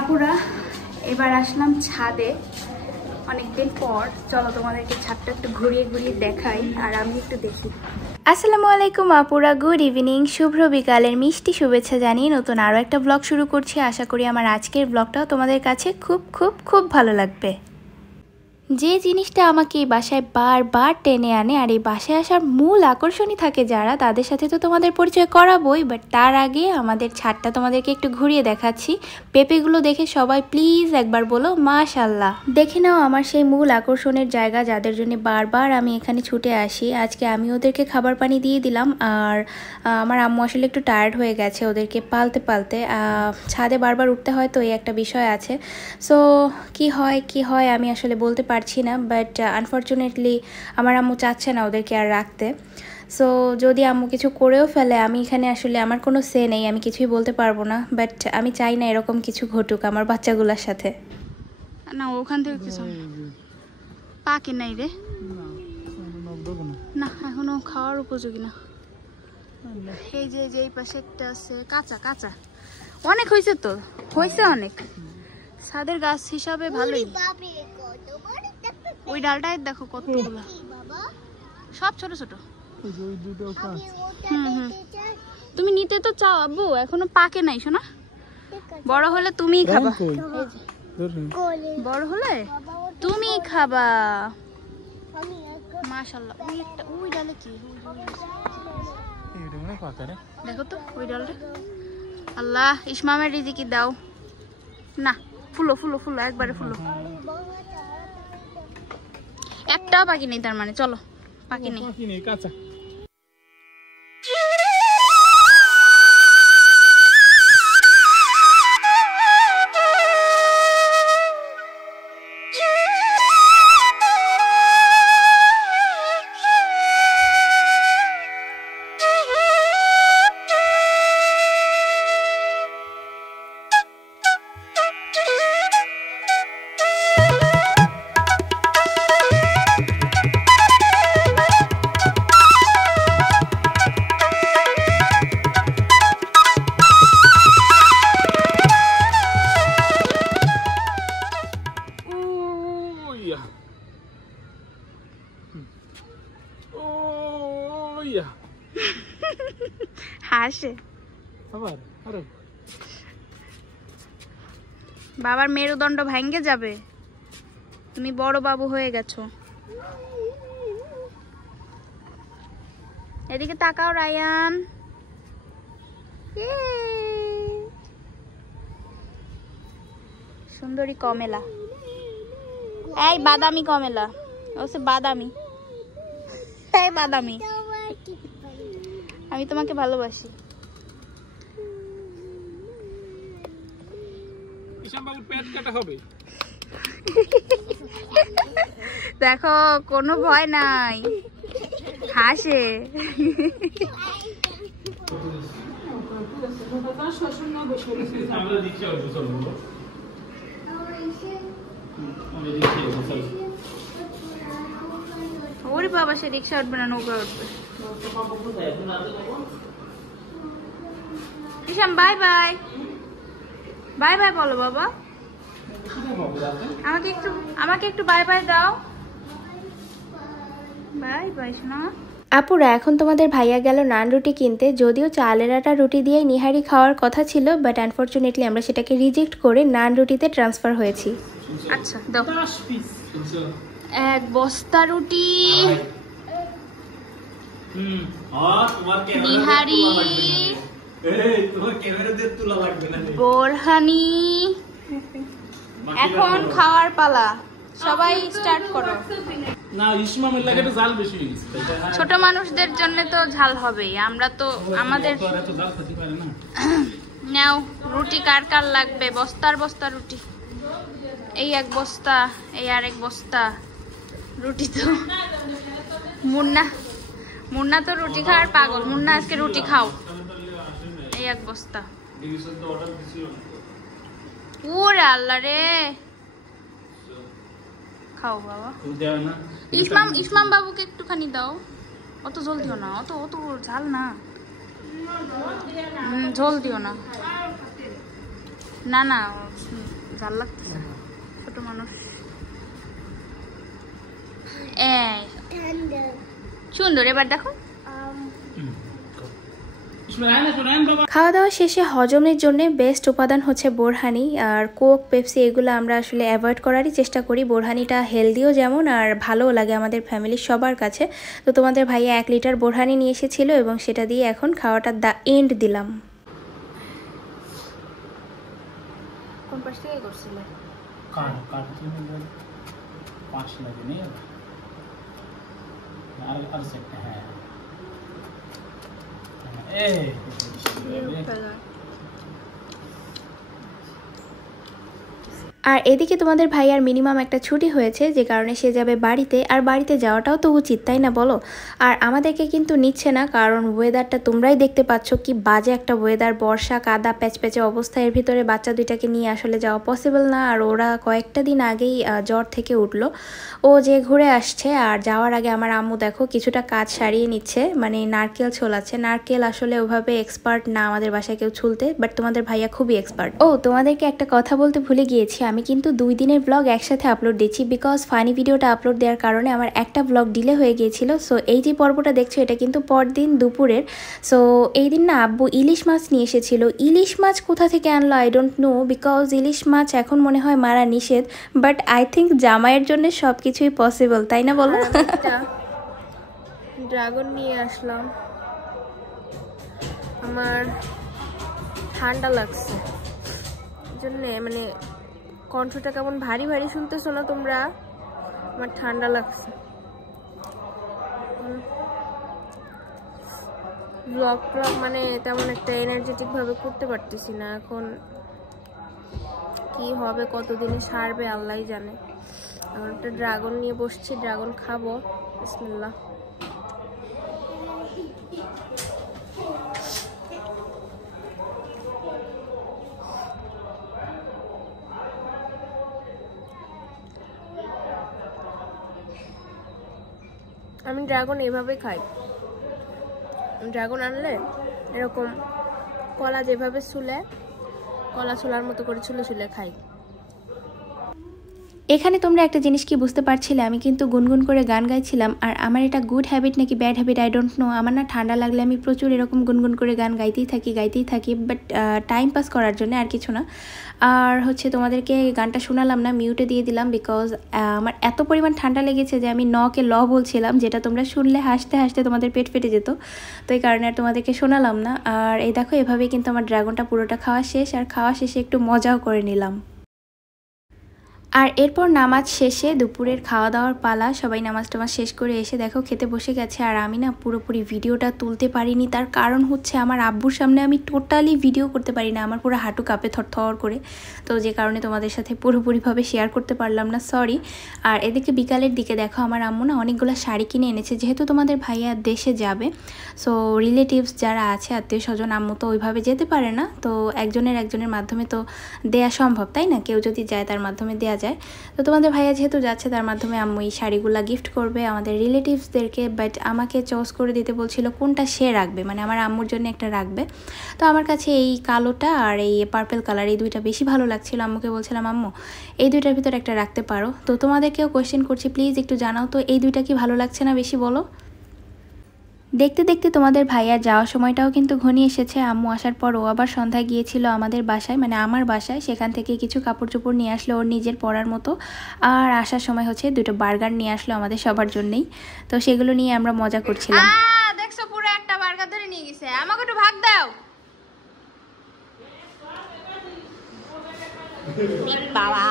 আপুরা এবার আসলাম ছাদে অনেকদিন পর। চলো তোমাদেরকে ছাদটা একটু ঘুরিয়ে ঘুরিয়ে দেখাই আর আমি একটু দেখি। আসসালামু আলাইকুম আপুরা, গুড ইভিনিং, শুভ্র বিকালের মিষ্টি শুভেচ্ছা জানিয়ে নতুন আরও একটা ব্লগ শুরু করছি। আশা করি আমার আজকের ব্লগটাও তোমাদের কাছে খুব খুব খুব ভালো লাগবে। যে জিনিসটা আমাকে এই বাসায় বারবার টেনে আনে আর এই বাসায় আসার মূল আকর্ষণই থাকে যারা, তাদের সাথে তো তোমাদের পরিচয় করাবোই, বাট তার আগে আমাদের ছাদটা তোমাদেরকে একটু ঘুরিয়ে দেখাচ্ছি। পেঁপেগুলো দেখে সবাই প্লিজ একবার বলো মাশাল্লাহ। দেখে নাও আমার সেই মূল আকর্ষণের জায়গা যাদের জন্য বারবার আমি এখানে ছুটে আসি। আজকে আমি ওদেরকে খাবার পানি দিয়ে দিলাম আর আমার আম্মু আসলে একটু টায়ার্ড হয়ে গেছে ওদেরকে পালতে পালতে। ছাদে বারবার উঠতে হয় তো এই একটা বিষয় আছে। সো কি হয় আমি আসলে বলতে পারছি না, বাট আনফর্চুনেটলি আমার আম্মু চাচ্ছে না ওদেরকে আর রাখতে। সো যদি আম্মু কিছু করেও ফেলে আমি এখানে আসলে আমার কোনো সে নেই, আমি কিছুই বলতে পারবো না। বাট আমি চাই না এরকম কিছু ঘটুক আমার বাচ্চাগুলোর সাথে। না ওখান থেকে কিছু পাকে নাই রে, না এখনো খাওয়ার উপযোগী না। এই যে এই পাশে একটা আছে কাঁচা কাঁচা, অনেক হয়েছে তো, হয়েছে অনেক। ছাদের গাছ হিসাবে ভালোই। ওই ডালটাই দেখো কতগুলো, সব ছোট ছোট। তুমি নিতে তো চাও আব্বু, এখনো পাকে নাই শোনা। বড় হলে তুমিই খাবা, বড় হলে তুমিই খাবা। মাশাআল্লাহ। ওই একটা ওই ডালে কি দেখো তো ওই ডালটা। আল্লাহ ইসমামের রিজিকি দাও না। ফুলো ফুলো ফুলো একবারে ফুলো। একটাও পাখি নেই তার মানে, চলো পাখি নেই কাঁচা। হাসে বাবার মেরুদণ্ড ভেঙে যাবে, তুমি বড় বাবু হয়ে গেছো। এদিকে তাকাও রায়ান। সুন্দরী কমেলা, এই বাদামি কমেলা, ওসে বাদামি, এই বাদামি। আমি তোমাকে ভালোবাসি। দেখো কোনো ভয় নাই, হাসে। ওরে বাবা, সে রিক্সা উঠবে না, নৌকা উঠবে। ইশাম বাই বাই, বাই বাই বলো বাবা। আমাকে একটু বাই বাই দাও। বাই বাই শোনা। আপুরা এখন তোমাদের ভাইয়া গেল নান রুটি কিনতে। যদিও চালের আটা রুটি দিয়ে নিহারি খাওয়ার কথা ছিল, বাট আনফর্চুনেটলি আমরা সেটাকে রিজেক্ট করে নান রুটিতে ট্রান্সফার হয়েছি। আচ্ছা দাও, এক বস্তা রুটি, নিহারি, বোরহানি। এখন খাওয়ার পালা, সবাই স্টার্ট করো। ছোট মানুষদের জন্য তো ঝাল হবেই, আমরা তো আমাদের। নাও রুটি কার কার লাগবে, বস্তার বস্তা রুটি। এই এক বস্তা, এই আর এক বস্তা রুটি। তো মুন্না তো রুটি খাওয়ার পাগল। মুন্না আজকে রুটি খাও। এই এক বস্তা। ওরে আল্লাহ রে, খাও বাবা। ইসমাম বাবুকে একটুখানি দাও। অত ঝোল দিও না, অত ঝাল না, ঝোল দিও না। না না জাল লাগতেছে, ছোট মানুষ। সুন্দর, এবার দেখো। খাওয়া দাওয়া শেষে হজমের জন্য বেস্ট উপাদান হচ্ছে বোরহানি, আর কোক, পেপসি এগুলো আমরা আসলে অ্যাভয়েড করারই চেষ্টা করি। বোরহানিটা হেলদিও যেমন আর ভালোও লাগে আমাদের ফ্যামিলির সবার কাছে। তো তোমাদের ভাইয়া 1 লিটার বোরহানি নিয়ে এসেছিল এবং সেটা দিয়ে এখন খাওয়াটা দা এন্ড দিলাম। কোন পাশ থেকে করছিলে? আর এদিকে তোমাদের ভাইয়ার মিনিমাম একটা ছুটি হয়েছে, যে কারণে সে যাবে বাড়িতে। আর বাড়িতে যাওয়াটাও তো উচিত, তাই না বলো? আর আমাদেরকে কিন্তু নিচ্ছে না, কারণ ওয়েদারটা তোমরাই দেখতে পাচ্ছ কি বাজে একটা ওয়েদার, বর্ষা, কাদা, প্যাচপ্যাচে অবস্থা। এর ভিতরে বাচ্চা দুইটাকে নিয়ে আসলে যাওয়া পসিবল না। আর ওরা কয়েকটা দিন আগেই জ্বর থেকে উঠলো, ও যে ঘুরে আসছে। আর যাওয়ার আগে আমার আম্মু দেখো কিছুটা কাজ সারিয়ে নিচ্ছে, মানে নারকেল ছোলাচ্ছে। নারকেল আসলে ওভাবে এক্সপার্ট না আমাদের বাসায় কেউ ছুলতে, বাট তোমাদের ভাইয়া খুবই এক্সপার্ট। ও তোমাদেরকে একটা কথা বলতে ভুলে গিয়েছি, আমি কিন্তু 2 দিনের ব্লগ একসাথে আপলোড দিচ্ছি, বিকজ ফানি ভিডিওটা আপলোড দেওয়ার কারণে আমার একটা ব্লগ ডিলে হয়ে গিয়েছিল। সো এই যে পর্বটা দেখছো এটা কিন্তু পরদিন দুপুরের। সো এই দিন না আব্বু ইলিশ মাছ নিয়ে এসেছিল। ইলিশ মাছ কোথা থেকে আনলো আই ডোন্ট নো, বিকজ ইলিশ মাছ এখন মনে হয় মারা নিষেধ, বাট আই থিঙ্ক জামাইয়ের জন্য সব কিছুই পসিবল, তাই না বলো? ড্রাগন নিয়ে আসলাম, আমার ঠান্ডা লাগছে জন্যে, মানে কণ্ঠটা কেমন ভারী ভারী শুনতেছো না তোমরা? আমার ঠান্ডা লাগছে। ব্লগ মানে তেমন একটা এনার্জেটিক ভাবে করতে পারতেছি না এখন। কি হবে, কতদিনে সারবে আল্লাহ জানে। এখন একটা ড্রাগন নিয়ে বসছি, ড্রাগন খাবো। বিসমিল্লাহ। আমি ড্রাগন এভাবে খাই। ড্রাগন আনলে এরকম কলা যেভাবে ছুলে, কলা ছোলার মতো করে ছুলে ছুলে খাই। এখানে তোমরা একটা জিনিস কি বুঝতে পারছিলে, আমি কিন্তু গুনগুন করে গান গাইছিলাম। আর আমার এটা গুড হ্যাবিট নাকি bad habit I don't know. আমার না ঠান্ডা লাগলে আমি প্রচুর এরকম গুনগুন করে গান গাইতেই থাকি, বাট টাইম পাস করার জন্য, আর কিছু না। আর হচ্ছে তোমাদেরকে গানটা শোনালাম না, মিউটে দিয়ে দিলাম, বিকজ আমার এত পরিমাণ ঠান্ডা লেগেছে যে আমি নকে ল বলছিলাম, যেটা তোমরা শুনলে হাসতে হাসতে তোমাদের পেট ফেটে যেত। তো এই কারণে আর তোমাদেরকে শোনালাম না। আর এই দেখো এভাবেই কিন্তু আমার ড্রাগনটা পুরোটা খাওয়া শেষ। আর খাওয়া শেষে একটু মজাও করে নিলাম। আর এরপর নামাজ শেষে দুপুরের খাওয়া দাওয়ার পালা। সবাই নামাজ টামাজ শেষ করে এসে দেখো খেতে বসে গেছে। আর আমি না পুরোপুরি ভিডিওটা তুলতে পারিনি, তার কারণ হচ্ছে আমার আব্বুর সামনে আমি টোটালি ভিডিও করতে পারি না, আমার পুরো হাঁটু কাঁপে থরথর করে। তো যে কারণে তোমাদের সাথে পুরোপুরিভাবে শেয়ার করতে পারলাম না, সরি। আর এদিকে বিকালের দিকে দেখো আমার আম্মু না অনেকগুলো শাড়ি কিনে এনেছে, যেহেতু তোমাদের ভাইয়া দেশে যাবে। সো রিলেটিভস যারা আছে, আত্মীয় স্বজন, আম্মু তো ওইভাবে যেতে পারে না, তো একজনের মাধ্যমে তো দেয়া সম্ভব, তাই না? কেউ যদি যায় তার মাধ্যমে দেয়া যায়। তো তোমাদের ভাইয়া যেহেতু যাচ্ছে, তার মাধ্যমে আম্মু এই শাড়িগুলো গিফট করবে আমাদের রিলেটিভসদেরকে। বাট আমাকে চয়েস করে দিতে বলছিল কোনটা সে রাখবে, মানে আমার আম্মুর জন্য একটা রাখবে। তো আমার কাছে এই কালোটা আর এই পার্পল কালার, এই দুইটা বেশি ভালো লাগছিল। আম্মুকে বলছিলাম আম্মু এই দুইটার ভিতরে একটা রাখতে পারো। তো তোমাদেরকেও কোয়েশ্চেন করছি, প্লিজ একটু জানাও তো এই দুইটা কি ভালো লাগছে না বেশি, বলো। দেখতে দেখতে তোমাদের ভাইয়ার যাওয়ার সময়টাও কিন্তু ঘনিয়ে এসেছে। আম্মু আসার পর ও আবার সন্ধ্যায় গিয়েছিল আমাদের বাসায়, মানে আমার বাসায়। সেখান থেকে কিছু কাপড় চোপড় নিয়ে আসলো ওর নিজের পরার মতো। আর আসার সময় হচ্ছে 2টো বার্গার নিয়ে আসলো আমাদের সবার জন্যই। তো সেগুলো নিয়ে আমরা মজা করছিলাম। দেখছো পুরো একটা বার্গার ধরে নিয়ে গেছে, আমাকে একটু ভাগ দাও। বাবা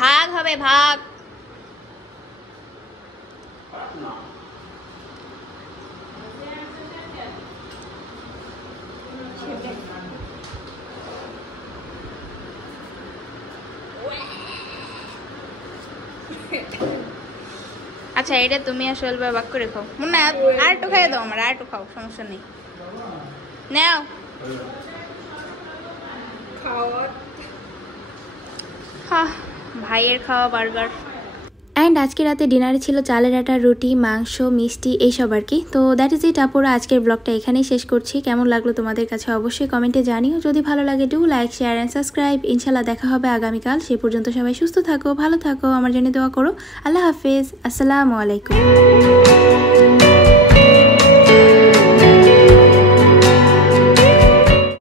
ভাগ হবে, ভাগ। আচ্ছা এটা তুমি আসলে বাক করে খাও, না আর একটু খাইয়ে দাও, আমার আর একটু খাও, সমস্যা নেই, নাও খাওয়া। হ্যাঁ ভাইয়ের খাওয়া বার্গার। অ্যান্ড আজকে রাতে ডিনারে ছিল চালের আটা, রুটি, মাংস, মিষ্টি এইসব আর কি। তো দ্যাট ইজ ইট আপুরা, আজকের ব্লগটা এখানেই শেষ করছি। কেমন লাগলো তোমাদের কাছে অবশ্যই কমেন্টে জানিও। যদি ভালো লাগে do like, share and subscribe. ইনশাল্লাহ দেখা হবে আগামীকাল। সে পর্যন্ত সবাই সুস্থ থাকো, ভালো থাকো, আমার জন্য দোয়া করো। আল্লাহ হাফেজ, আসসালামু আলাইকুম।